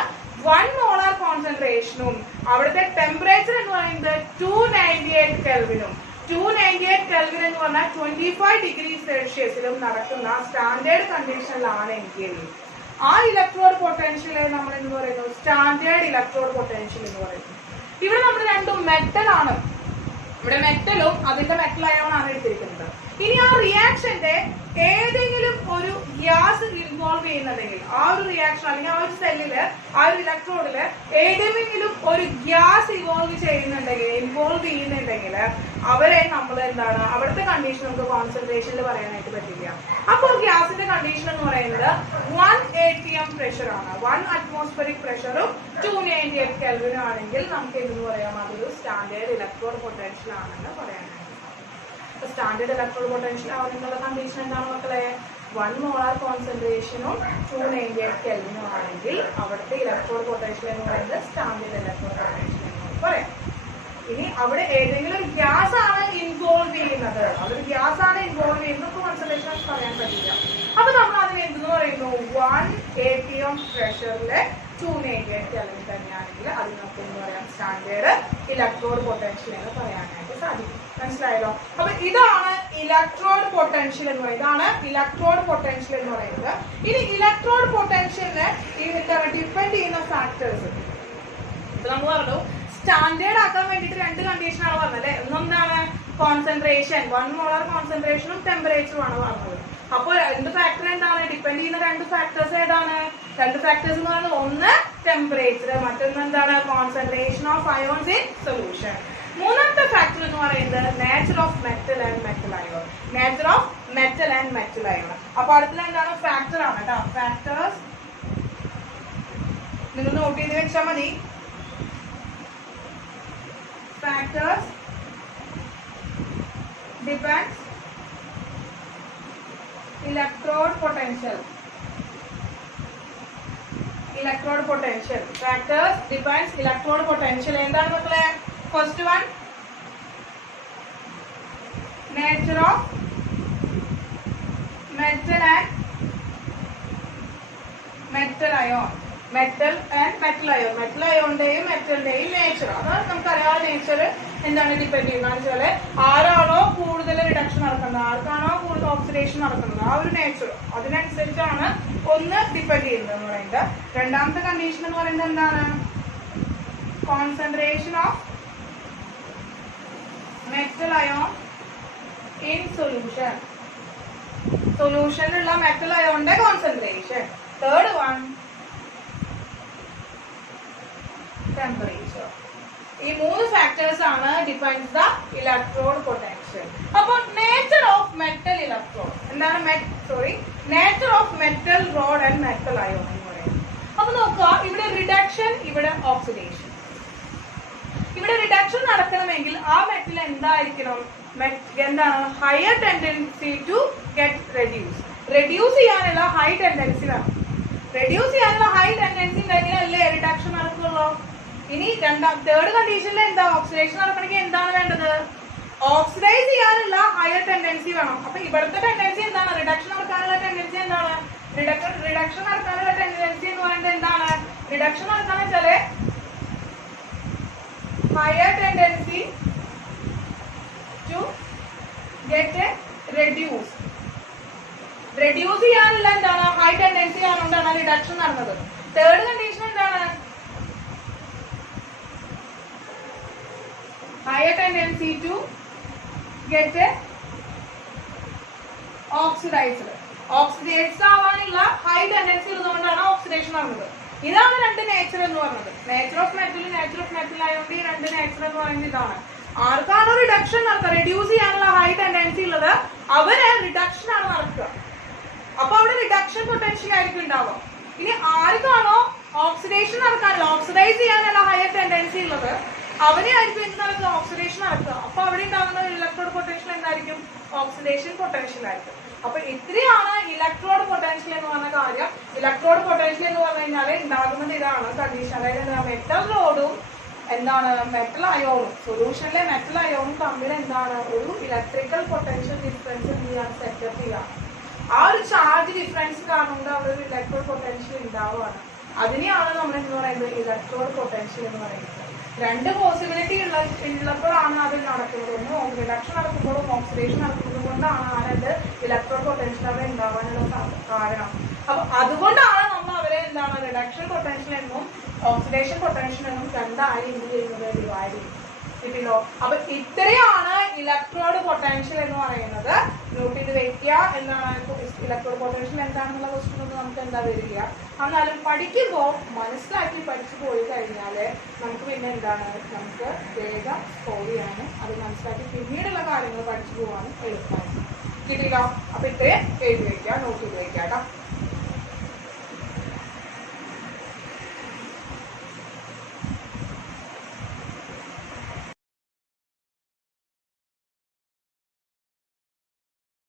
1 മോളാർ കോൺസെൻട്രേഷനും അവിടുത്തെ ടെമ്പറേച്ചർ എന്ന് പറയുന്നത് 298 കെൽവിനും 298 കെൽവിൻ എന്ന് പറഞ്ഞാൽ 25 ഡിഗ്രി സെൽഷ്യസിലും നടക്കുന്ന സ്റ്റാൻഡേർഡ് കണ്ടീഷനിലാണെങ്കിൽ ആ ഇലക്ട്രോഡ് പൊട്ടൻഷ്യലെ നമ്മൾ എന്ന് പറയുന്നു സ്റ്റാൻഡേർഡ് ഇലക്ട്രോഡ് പൊട്ടൻഷ്യൽ എന്ന് പറയുന്നു. ഇവിടെ നമ്മൾ രണ്ടും മെറ്റൽ ആണ്. ഇവിടെ മെറ്റലും അതിന്റെ മെറ്റൽ അയോൺ ആണ് എടുത്തിരിക്കുന്നത്. ഇനി ആ റിയാക്ഷന്റെ ഏതെങ്കിലും ഒരു ഗ്യാസ് ഇൻവോൾവ് ചെയ്യുന്നുണ്ടെങ്കിൽ ആ ഒരു റിയാക്ഷൻ അല്ലെങ്കിൽ ആ ഒരു സെല്ലില് ആ ഒരു ഇലക്ട്രോഡില് ഏതെങ്കിലും ഒരു ഗ്യാസ് ഇൻവോൾവ് ചെയ്യുന്നുണ്ടെങ്കിൽ അവരെ നമ്മൾ എന്താണ് അവിടുത്തെ കണ്ടീഷൻ നമുക്ക് കോൺസെൻട്രേഷനിൽ പറയാനായിട്ട് പറ്റില്ല. അപ്പോൾ ഗ്യാസിന്റെ കണ്ടീഷൻ എന്ന് പറയുന്നത് 1 atm പ്രഷർ ആണ്. 1 atmospheric പ്രഷറും 298 കെൽവിനും ആണെങ്കിൽ നമുക്ക് എന്തെന്ന് പറയാം? അതൊരു സ്റ്റാൻഡേർഡ് ഇലക്ട്രോഡ് പൊട്ടൻഷ്യൽ ആണെന്ന് പറയാനായിട്ട്. സ്റ്റാൻഡേർഡ് ഇലക്ട്രോഡ് പൊട്ടൻഷ്യൽ ആവുന്നുള്ള കണ്ടീഷൻ എന്താണ് മക്കളെ? 1 മോളാർ കോൺസെൻട്രേഷനും 298 കെൽവിനും ആണെങ്കിൽ അവിടുത്തെ ഇലക്ട്രോഡ് പൊട്ടൻഷ്യൽ എന്ന് പറയുന്നത് സ്റ്റാൻഡേർഡ് ഇലക്ട്രോഡ് പൊട്ടൻഷ്യൽ എന്ന് പറയാം. ഇനി അവിടെ ഏതെങ്കിലും ഒരു ഗ്യാസ് ആണ് ഇൻവോൾവ് ചെയ്യുന്നത്, അതൊരു ഗ്യാസ് ആണ് ഇൻവോൾവ് ചെയ്യുന്നത് കോൺസെൻട്രേഷൻ പറയാൻ പറ്റില്ല. അപ്പൊ നമ്മൾ അതിന് എന്തെന്ന് പറയുന്നു? 1 atm പ്രഷറിലെ 298 കെൽവിൻ തന്നെയാണെങ്കിൽ അതിന് നമുക്ക് എന്ന് പറയാം സ്റ്റാൻഡേർഡ് ഇലക്ട്രോഡ് പൊട്ടൻഷ്യൽ എന്ന് പറയാനായിട്ട് സാധിക്കും. മനസ്സിലായല്ലോ? അപ്പൊ ഇതാണ് ഇലക്ട്രോഡ് പൊട്ടൻഷ്യൽ എന്ന് പറയുന്നത്. ഇതാണ് ഇലക്ട്രോഡ് പൊട്ടൻഷ്യൽ എന്ന് പറയുന്നത്. ഇനി ഇലക്ട്രോഡ് പൊട്ടൻഷ്യലിന് ഡിപ്പെൻഡ് ചെയ്യുന്ന ഫാക്ടേഴ്സ് ഇപ്പൊ നമ്മൾ പറഞ്ഞു സ്റ്റാൻഡേർഡ് ആക്കാൻ വേണ്ടിയിട്ട് 2 കണ്ടീഷനാണ് പറഞ്ഞത്. ഒന്നെന്താണ്? കോൺസെൻട്രേഷൻ, 1 മോളാർ കോൺസെൻട്രേഷനും ടെമ്പറേച്ചറും ആണ് പറഞ്ഞത്. അപ്പോൾ 2 ഫാക്ടർ എന്താണ്? ഡിപ്പെൻഡ് ചെയ്യുന്ന 2 ഫാക്ടേഴ്സ് ഏതാണ്? 2 ഫാക്ടേഴ്സ് എന്ന് പറയുന്നത് ഒന്ന് ടെമ്പറേച്ചർ, മറ്റൊന്ന് എന്താണ്? Concentration of ions in solution. മൂന്നാമത്തെ ഫാക്ടർ എന്ന് പറയുന്നത് nature of metal and metal ion. Nature of metal and metal ion. അപ്പൊ അടുത്ത എന്താണ്? ഫാക്ടർ ആണ് കേട്ടോ. ഫാക്ടേഴ്സ് നിങ്ങൾ നോട്ട് ചെയ്ത് വെച്ചാൽ മതി. Factors depends electrode potential. Electrode potential. Factors depends electrode potential. എന്താണ് മക്കളെ? First one nature of metal and metal ion. Metal and metal ion. Metal അയോണിന്റെയും മെറ്റലിന്റെയും നേച്ചർ, അതാണ് നമുക്കറിയാവുന്ന നേച്ചർ എന്താണ് ഡിപ്പെൻഡ് ചെയ്യുന്നത് വെച്ചാല് ആരാണോ കൂടുതൽ റിഡക്ഷൻ നടക്കുന്നത്, ആർക്കാണോ കൂടുതൽ ഓക്സിഡേഷൻ നടക്കുന്നത്, ആ ഒരു നേച്ചർ അതിനനുസരിച്ചാണ് ഒന്ന് ഡിപ്പെൻഡ് ചെയ്യുന്നത് എന്ന് പറയുന്നത്. രണ്ടാമത്തെ കണ്ടീഷൻ എന്ന് പറയുന്നത് എന്താണ്? Concentration of metal ion in solution. സൊല്യൂഷനിലുള്ള മെറ്റൽ അയോണിന്റെ കോൺസെൻട്രേഷൻ. Third one temperature. ഈ 3 ഫാക്ടേഴ്സ് ആണ് ഡിഫൈൻസ് ദ ഇലക്ട്രോഡ് പൊട്ടൻഷ്യൽ. അപ്പോൾ നേച്ചർ ഓഫ് മെറ്റൽ ഇലക്ട്രോഡ് എന്താണ്? Nature of metal rod and metal ion എന്ന് പറയുന്നത്. അപ്പൊ നോക്കുക, ഇവിടെ റിഡക്ഷൻ, ഇവിടെ ഓക്സിഡേഷൻ. ഇവിടെ റിഡക്ഷൻ നടക്കണമെങ്കിൽ ആ മെറ്റൽ എന്തായിരിക്കണം? എന്താണ്? Higher tendency to get reduce ചെയ്യാനുള്ള ഹൈ ടെൻഡൻസി വേണം. റെഡ്യൂസ് ചെയ്യാനുള്ള ഹൈ ടെൻഡൻസി ഉണ്ടെങ്കിലല്ലേ റിഡക്ഷൻ നടക്കുള്ളൂ. ഇനി തേർഡ് കണ്ടീഷനിൽ എന്താ? ഓക്സിഡേഷൻ നടക്കണമെങ്കിൽ എന്താണ് വേണ്ടത്? ഓക്സിഡൈസ് ചെയ്യാനുള്ള ഹയർ ടെൻഡൻസി വേണം. അപ്പൊ ഇവിടുത്തെ ടെൻഡൻസി എന്താണ്? റിഡക്ഷൻ നടക്കാനുള്ള ടെൻഡൻസി എന്താണ്? റിഡക്ഷൻ നടക്കാനുള്ള ടെൻഡൻസി എന്ന് പറയുന്നത് എന്താണ്? റിഡക്ഷൻ നടക്കാന്ന് വെച്ചാല് higher tendency to get reduced. Reduce ചെയ്യാനുള്ള എന്താണ്? ഹൈ ടെൻഡൻസി ആയതുകൊണ്ടാണ് റിഡക്ഷൻ നടന്നത്. തേർഡ് കണ്ടീഷൻ എന്താണ്? higher tendency to get oxidized. Oxidised ആവാനുള്ള ഹൈ ടെൻഡൻസി ഉള്ളതുകൊണ്ടാണ് ഓക്സിഡേഷൻ നടന്നത്. ഇതാണ് 2 നേച്ചർ എന്ന് പറഞ്ഞത്. Nature of metal, nature of metal ആയതുകൊണ്ട് ഈ 2 നേച്ചർ എന്ന് പറയുന്നത് ഇതാണ്. ആർക്കാണോ റിഡക്ഷൻ നടക്കുക, റെഡ്യൂസ് ചെയ്യാനുള്ള ഹൈ ടെൻഡൻസി ഉള്ളത്, അവര് റിഡക്ഷൻ ആണ് നടക്കുക. അപ്പൊ അവിടെ റിഡക്ഷൻ പൊട്ടൻഷ്യൽ ആയിരിക്കും ഉണ്ടാവുക. ഇനി ആർക്കാണോ ഓക്സിഡേഷൻ നടക്കാനുള്ള, ഓക്സിഡൈസ് ചെയ്യാനുള്ള ഹയർ ടെൻഡൻസി ഉള്ളത്, അവിടെ ആയിരിക്കും എന്ത് നടക്കുക, ഓക്സിഡേഷൻ നടക്കുക. അപ്പൊ അവിടെ ഉണ്ടാകുന്ന ഇലക്ട്രോഡ് പൊട്ടൻഷ്യൽ എന്തായിരിക്കും, ഓക്സിഡേഷൻ പൊട്ടൻഷ്യൽ ആയിരിക്കും. അപ്പൊ ഇത്രയാണ് ഇലക്ട്രോഡ് പൊട്ടൻഷ്യൽ എന്ന് പറഞ്ഞ കാര്യം. ഇലക്ട്രോഡ് പൊട്ടൻഷ്യൽ എന്ന് പറഞ്ഞു കഴിഞ്ഞാൽ ഉണ്ടാകുന്നത് ഇതാണ് കണ്ടീഷൻ. അതായത് മെറ്റൽ റോഡും എന്താണ് മെറ്റൽ അയോണും, സൊല്യൂഷനിലെ മെറ്റൽ അയോണും തമ്മിൽ എന്താണ് ഒരു ഇലക്ട്രിക്കൽ പൊട്ടൻഷ്യൽ ഡിഫറൻസ് എന്ത് ചെയ്യാണ്, സെറ്റപ്പ് ചെയ്യാണ്. ആ ഒരു ചാർജ് ഡിഫറൻസ് കാരണം കൊണ്ട് അവിടെ ഒരു ഇലക്ട്രോഡ് പൊട്ടൻഷ്യൽ ഉണ്ടാവുകയാണ്. അതിനെയാണ് നമ്മൾ എന്ന് പറയുന്നത് ഇലക്ട്രോഡ് പൊട്ടൻഷ്യൽ എന്ന് പറയുന്നത്. രണ്ട് പോസിബിലിറ്റി ഉള്ളപ്പോഴാണ് അത് നടക്കുന്നത്. ഒന്ന് റിഡക്ഷൻ നടക്കുമ്പോഴും ഓക്സിഡേഷൻ നടക്കുന്നത് കൊണ്ടാണ് ആ രണ്ട് ഇലക്ട്രോഡ് പൊട്ടൻഷ്യൽ അവിടെ ഉണ്ടാവാനുള്ള കാരണം. അപ്പൊ അതുകൊണ്ടാണ് നമ്മൾ അവരെ എന്താണ് റിഡക്ഷൻ പൊട്ടൻഷ്യൽ എന്നും ഓക്സിഡേഷൻ പൊട്ടൻഷ്യൽ എന്നും രണ്ടായി എന്ത് ചെയ്യുന്നത്, ഡിവൈഡ് ചെയ്യും. കിട്ടില്ലോ? അപ്പൊ ഇത്രയാണ് ഇലക്ട്രോഡ് പൊട്ടൻഷ്യൽ എന്ന് പറയുന്നത്. നോട്ട് ചെയ്ത് വെക്കുക. എന്താണ് ഇലക്ട്രോഡ് പൊട്ടൻഷ്യൽ എന്താണെന്നുള്ള ക്വസ്റ്റ്യൻ ഒന്നും നമുക്ക് എന്താ വരില്ല. എന്നാലും പഠിക്കുമ്പോൾ മനസ്സിലാക്കി പഠിച്ചു പോയി കഴിഞ്ഞാല് നമുക്ക് പിന്നെ എന്താണ്, നമുക്ക് വേഗം സോൾവ് ചെയ്യാനും അത് മനസ്സിലാക്കി പിന്നീടുള്ള കാര്യങ്ങൾ പഠിച്ചു പോകാനും എളുപ്പമാണ്. കിട്ടിയില്ല? അപ്പൊ ഇത്രയും എഴുതി വെക്കുക, നോട്ട് ചെയ്ത് വെക്കുക കേട്ടോ.